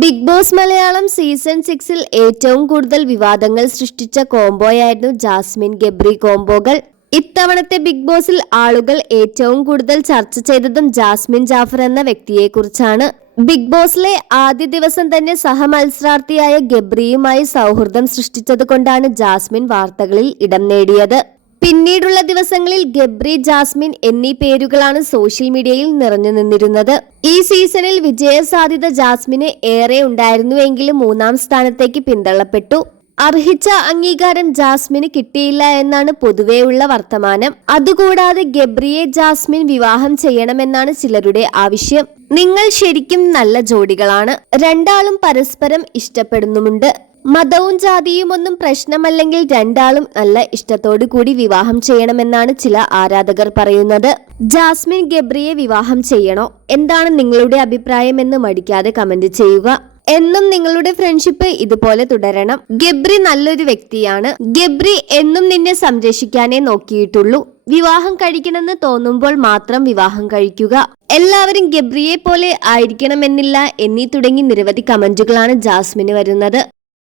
Big boss Malayalam season 6-ൽ ഏറ്റവും കൂടുതൽ വിവാദങ്ങൾ സൃഷ്ടിച്ച കോംബോയായിരുന്നു ജാസ്മിൻ ഗബ്രി കോംബോകൾ. ഇത്തവണത്തെ ബിഗ് ബോസിൽ ആളുകൾ ഏറ്റവും കൂടുതൽ ചർച്ച ചെയ്തതും ജാസ്മിൻ ജാഫർ എന്ന വ്യക്തിയെക്കുറിച്ചാണ്. ബിഗ് ബോസിലെ ആദ്യ ദിവസം തന്നെ സഹമത്സരാർത്ഥിയായ ഗബ്രിയുമായി സൗഹൃദം സൃഷ്ടിച്ചതുകൊണ്ടാണ് ജാസ്മിൻ വാർത്തകളിൽ ഇടം നേടിയത്. പിന്നീടുള്ള ദിവസങ്ങളിൽ ഗബ്രി, ജാസ്മിൻ എന്നീ പേരുകളാണ് സോഷ്യൽ മീഡിയയിൽ നിറഞ്ഞു നിന്നിരുന്നത്. ഈ സീസണിൽ വിജയസാധ്യത ജാസ്മിന് ഏറെ ഉണ്ടായിരുന്നുവെങ്കിലും 3-ാം സ്ഥാനത്തേക്ക് പിന്തള്ളപ്പെട്ടു. അർഹിച്ച അംഗീകാരം ജാസ്മിന് കിട്ടിയില്ല എന്നാണ് പൊതുവെയുള്ള വർത്തമാനം. അതുകൂടാതെ ഗബ്രിയെ ജാസ്മിൻ വിവാഹം ചെയ്യണമെന്നാണ് ചിലരുടെ ആവശ്യം. നിങ്ങൾ ശരിക്കും നല്ല ജോഡികളാണ്. രണ്ടാളും പരസ്പരം ഇഷ്ടപ്പെടുന്നുമുണ്ട്. മതവും ജാതിയും ഒന്നും പ്രശ്നമല്ലെങ്കിൽ രണ്ടാളും നല്ല ഇഷ്ടത്തോടു കൂടി വിവാഹം ചെയ്യണമെന്നാണ് ചില ആരാധകർ പറയുന്നത്. ജാസ്മിൻ ഗബ്രിയെ വിവാഹം ചെയ്യണോ? എന്താണ് നിങ്ങളുടെ അഭിപ്രായം എന്ന് മടിക്കാതെ കമന്റ് ചെയ്യുക. എന്നും നിങ്ങളുടെ ഫ്രണ്ട്ഷിപ്പ് ഇതുപോലെ തുടരണം. ഗബ്രി നല്ലൊരു വ്യക്തിയാണ്. ഗബ്രി എന്നും നിന്നെ സംരക്ഷിക്കാനേ നോക്കിയിട്ടുള്ളൂ. വിവാഹം കഴിക്കണമെന്ന് തോന്നുമ്പോൾ മാത്രം വിവാഹം കഴിക്കുക. എല്ലാവരും ഗബ്രിയെ പോലെ ആയിരിക്കണമെന്നില്ല എന്നീ തുടങ്ങി നിരവധി കമന്റുകളാണ് ജാസ്മിന് വരുന്നത്.